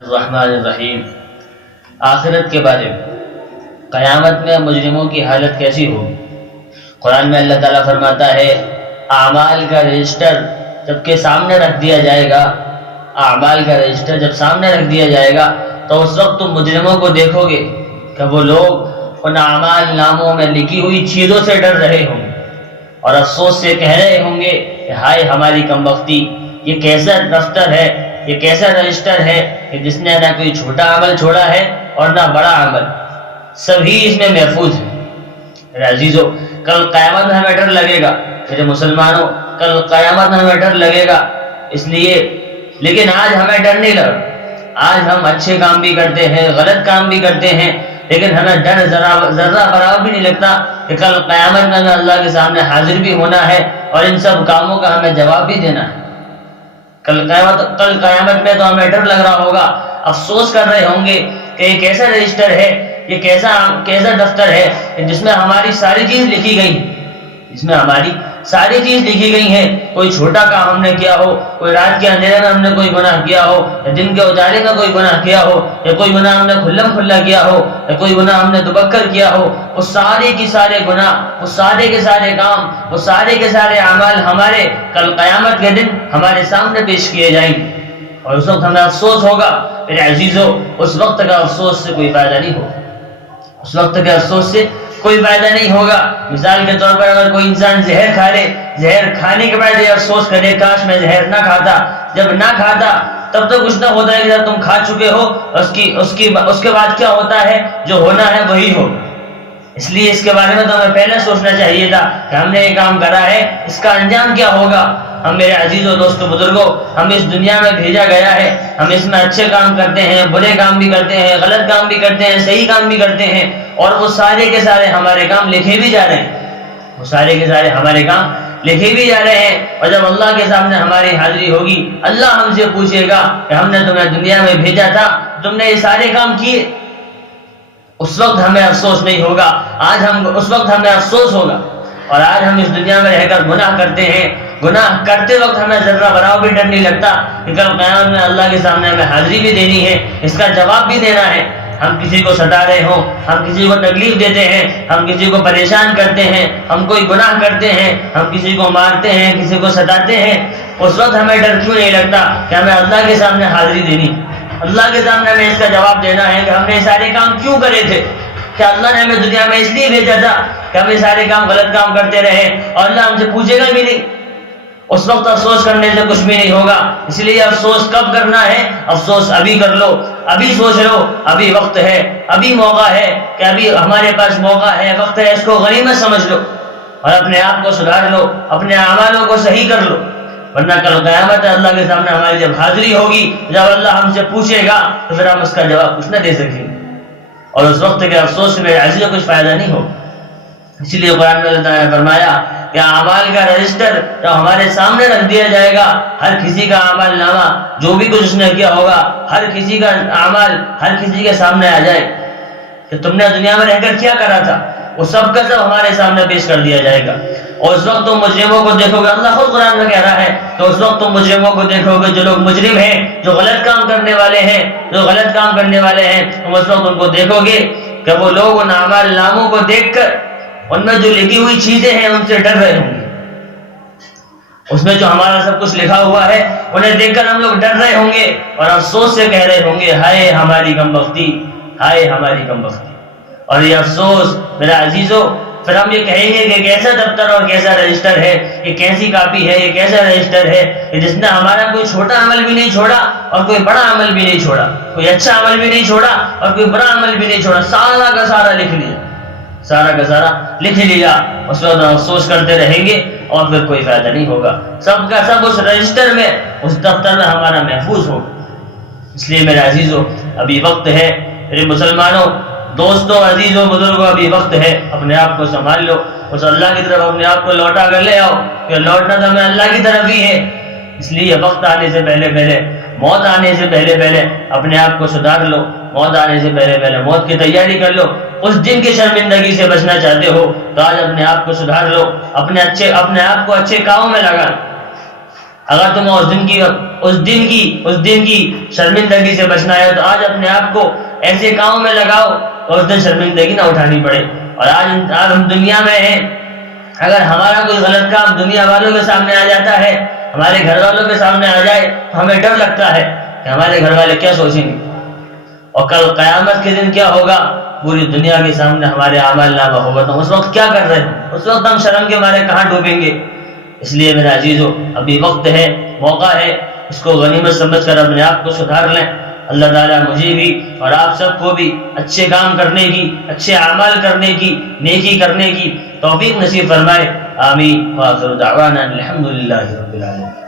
الرحمن الرحیم۔ آخرت کے بارے میں، قیامت میں مجرموں کی حالت کیسی ہوگی؟ قرآن میں اللہ تعالیٰ فرماتا ہے اعمال کا رجسٹر جب کہ سامنے رکھ دیا جائے گا، اعمال کا رجسٹر جب سامنے رکھ دیا جائے گا تو اس وقت تم مجرموں کو دیکھو گے کہ وہ لوگ ان اعمال ناموں میں لکھی ہوئی چیزوں سے ڈر رہے ہوں گے اور افسوس سے کہہ رہے ہوں گے کہ ہائے ہماری کمبختی، یہ کیسا دفتر ہے، یہ کیسا رجسٹر ہے کہ جس نے نہ کوئی چھوٹا عمل چھوڑا ہے اور نہ بڑا عمل، سبھی اس میں محفوظ ہیں۔ میرے عزیزو، کل قیامت میں ہمیں ڈر لگے گا، میرے مسلمانوں، کل قیامت میں ہمیں ڈر لگے گا، اس لیے لیکن آج ہمیں ڈر نہیں لگ، آج ہم اچھے کام بھی کرتے ہیں، غلط کام بھی کرتے ہیں، لیکن ہمیں ڈر ذرہ برابر بھی نہیں لگتا کہ کل قیامت میں ہمیں اللہ کے سامنے حاضر بھی ہونا ہے اور ان سب کاموں کا ہمیں جواب بھی دینا ہے۔ کل قیامت میں تو ہمیں ڈر لگ رہا ہوگا، افسوس کر رہے ہوں گے کہ یہ کیسا رجسٹر ہے، یہ کیسا دفتر ہے جس میں ہماری ساری چیز لکھی گئی ہے، جس میں ہماری ساری چیز لکھی گئی ہے۔ کوئی چھوٹا کام ہم نے کیا ہو، کوئی رات کے اندھیرے میں ہم نے کوئی گناہ کیا ہو، یا دن کے اجالے میں کوئی گناہ کیا ہو، یا کوئی گناہ ہم نے کھلم کھلا کیا ہو، یا کوئی گناہ ہم نے دبکر کیا ہو، وہ سارے کے سارے گناہ، وہ سارے کے سارے کام، وہ سارے کے سارے اعمال ہمارے کل قیامت کے دن ہمارے سامنے پیش کیے جائیں گے، اور اس وقت ہمیں افسوس ہوگا۔ میرے عزیزو، اس وقت کا افسوس سے کوئی فائدہ نہیں ہوگا، اس وقت کے افسوس سے کوئی فائدہ نہیں ہوگا۔ مثال کے طور پر اگر کوئی انسان زہر کھا لے، زہر کھانے کے بعد یہ افسوس کرے کاش میں زہر نہ کھاتا، جب نہ کھاتا تب تو کچھ نہ ہوتا ہے کہ جب تم کھا چکے ہو اس کے بعد کیا ہوتا ہے، جو ہونا ہے وہی ہو۔ اس لیے اس کے بارے میں تو ہمیں پہلے سوچنا چاہیے تھا کہ ہم نے یہ کام کرا ہے، اس کا انجام کیا ہوگا۔ ہم میرے عزیزوں، دوستوں، بزرگوں، ہم اس دنیا میں بھیجا گیا ہے، ہم اس میں اچھے کام کرتے ہیں، برے کام بھی کرتے ہیں، غلط کام بھی کرتے ہیں، صحیح کام بھی کرتے ہیں، اور وہ سارے کے سارے ہمارے کام لکھے بھی جا رہے ہیں، وہ سارے کے سارے ہمارے کام لکھے بھی جا رہے ہیں۔ اور جب اللہ کے سامنے ہماری حاضری ہوگی، اللہ ہم سے پوچھے گا کہ ہم نے تمہیں دنیا میں بھیجا تھا، تم نے یہ سارے کام کیے، اس وقت ہمیں افسوس نہیں ہوگا، اس وقت ہمیں افسوس ہوگا۔ اور آج ہم اس دنیا میں رہ کر گناہ کرتے ہیں، گناہ کرتے وقت ہمیں ذرہ برابر بھی ڈر نہیں لگتا کہ کل قیامت میں اللہ کے سامنے ہمیں حاضری بھی دینی ہے، اس کا جواب بھی دینا ہے۔ ہم کسی کو ستا رہے ہوں، ہم کسی کو تکلیف دیتے ہیں، ہم کسی کو پریشان کرتے ہیں، ہم کوئی گناہ کرتے ہیں، ہم کسی کو مارتے ہیں، کسی کو ستاتے ہیں، اس وقت ہمیں ڈر کیوں نہیں لگتا کہ ہمیں اللہ کے سامنے حاضری دینی، اللہ کے سامنے ہمیں اس کا جواب دینا ہے کہ ہم نے یہ سارے کام کیوں کرے تھے، کہ اللہ نے ہمیں دنیا میں اس لیے بھیجا تھا کہ ہم یہ سارے کام غلط کام کرتے رہے، اور اللہ ہم سے پوچھے گا بھی نہیں۔ اس وقت افسوس کرنے سے کچھ بھی نہیں ہوگا، اس لیے افسوس کب کرنا ہے؟ افسوس ابھی کر لو، ابھی سوچ لو، ابھی وقت ہے، ابھی موقع ہے کہ ابھی ہمارے پاس موقع ہے، وقت ہے، اس کو غنیمت سمجھ لو اور اپنے آپ کو سدھار لو، اپنے اعمالوں کو صحیح کر لو، ورنہ کل قیامت ہے اللہ کے سامنے ہماری جب حاضری ہوگی، جب اللہ ہم سے پوچھے گا تو پھر ہم اس کا جواب کچھ نہ دے سکیں گے، اور اس وقت کے افسوس سے میرے عزیزوں کچھ فائدہ نہیں ہوگا۔ اسی لیے قرآن میں اللہ تعالیٰ نے فرمایا کہ اعمال کا رجسٹر جو ہمارے سامنے رکھ دیا جائے گا، ہر کسی کا اعمال نامہ جو بھی کچھ اس نے کیا ہوگا، ہر کسی کا اعمال ہر کسی کے سامنے آ جائے کہ تم نے دنیا میں رہ کر کیا کرا تھا، وہ سب کا سب ہمارے سامنے پیش کر دیا جائے گا۔ اور اس وقت تم مجرموں کو دیکھو گے، اللہ خود قرآن میں کہہ رہا ہے کہ اس وقت تم مجرموں کو دیکھو گے، جو لوگ مجرم ہیں، جو غلط کام کرنے والے ہیں، تم اس وقت ان کو دیکھو گے کہ وہ لوگ ان اعمال ناموں کو دیکھ کر ان میں جو لکھی ہوئی چیزیں ہیں ان سے ڈر رہے ہوں گے، اس میں جو ہمارا سب کچھ لکھا ہوا ہے انہیں دیکھ کر ہم لوگ ڈر رہے ہوں گے اور افسوس سے کہہ رہے ہوں گے ہائے ہماری کمبختی، ہائے ہماری کمبختی۔ اور یہ افسوس میرا عزیزو، پھر ہم یہ کہیں گے کہ کیسا دفتر اور کیسا رجسٹر ہے، یہ کیسی کاپی ہے، یہ کیسا رجسٹر ہے کہ جس نے ہمارا کوئی چھوٹا عمل بھی نہیں چھوڑا اور کوئی بڑا عمل بھی نہیں چھوڑا، کوئی اچھا عمل بھی نہیں چھوڑا اور کوئی برا عمل بھی نہیں چھوڑا، سارا کا سارا لکھ لیا، سارا کا سارا لکھ لیا۔ اس وقت افسوس کرتے رہیں گے اور پھر کوئی فائدہ نہیں ہوگا، سب کا سب اس رجسٹر میں، اس دفتر میں ہمارا محفوظ ہوگا۔ اس لیے میرے عزیزوں، ابھی وقت ہے، میرے مسلمانوں، دوستوں، عزیزوں، بزرگوں، ابھی وقت ہے، اپنے آپ کو سنبھال لو، اس اللہ کی طرف اپنے آپ کو لوٹا کر لے آؤ کہ لوٹنا تو ہمیں اللہ کی طرف ہی ہے۔ اس لیے وقت آنے سے پہلے، موت آنے سے پہلے اپنے آپ کو سدھار لو، موت آنے سے پہلے موت کی تیاری کر لو۔ اس دن کی شرمندگی سے بچنا چاہتے ہو تو آج اپنے آپ کو سدھار لو، اپنے آپ کو اچھے کاموں میں لگا لو۔ اگر تمہیں اس دن کی اس دن کی شرمندگی سے بچنا ہے تو آج اپنے آپ کو ایسے کاموں میں لگاؤ اور اس دن شرمندگی نہ اٹھانی پڑے۔ اور آج ہم دنیا میں ہیں، اگر ہمارا کوئی غلط کام دنیا والوں کے سامنے آ جاتا ہے، ہمارے گھر والوں کے سامنے آ جائے تو ہمیں ڈر لگتا ہے کہ ہمارے گھر والے کیا سوچیں گے، اور کل قیامت کے دن کیا ہوگا، پوری دنیا کے سامنے ہمارے اعمال نامہ ہوگا، تو اس وقت کیا کر رہے ہیں، اس وقت ہم شرم کے مارے کہاں ڈوبیں گے۔ اس لیے میرے عزیزو، ابھی وقت ہے، موقع ہے، اس کو غنیمت سمجھ کر اپنے آپ کو سدھار لیں۔ اللہ تعالیٰ مجھے بھی اور آپ سب کو بھی اچھے کام کرنے کی، اچھے اعمال کرنے کی، نیکی کرنے کی توفیق نصیب فرمائے۔ آمین۔ وآخر دعوانا الحمدللہ رب العالمین۔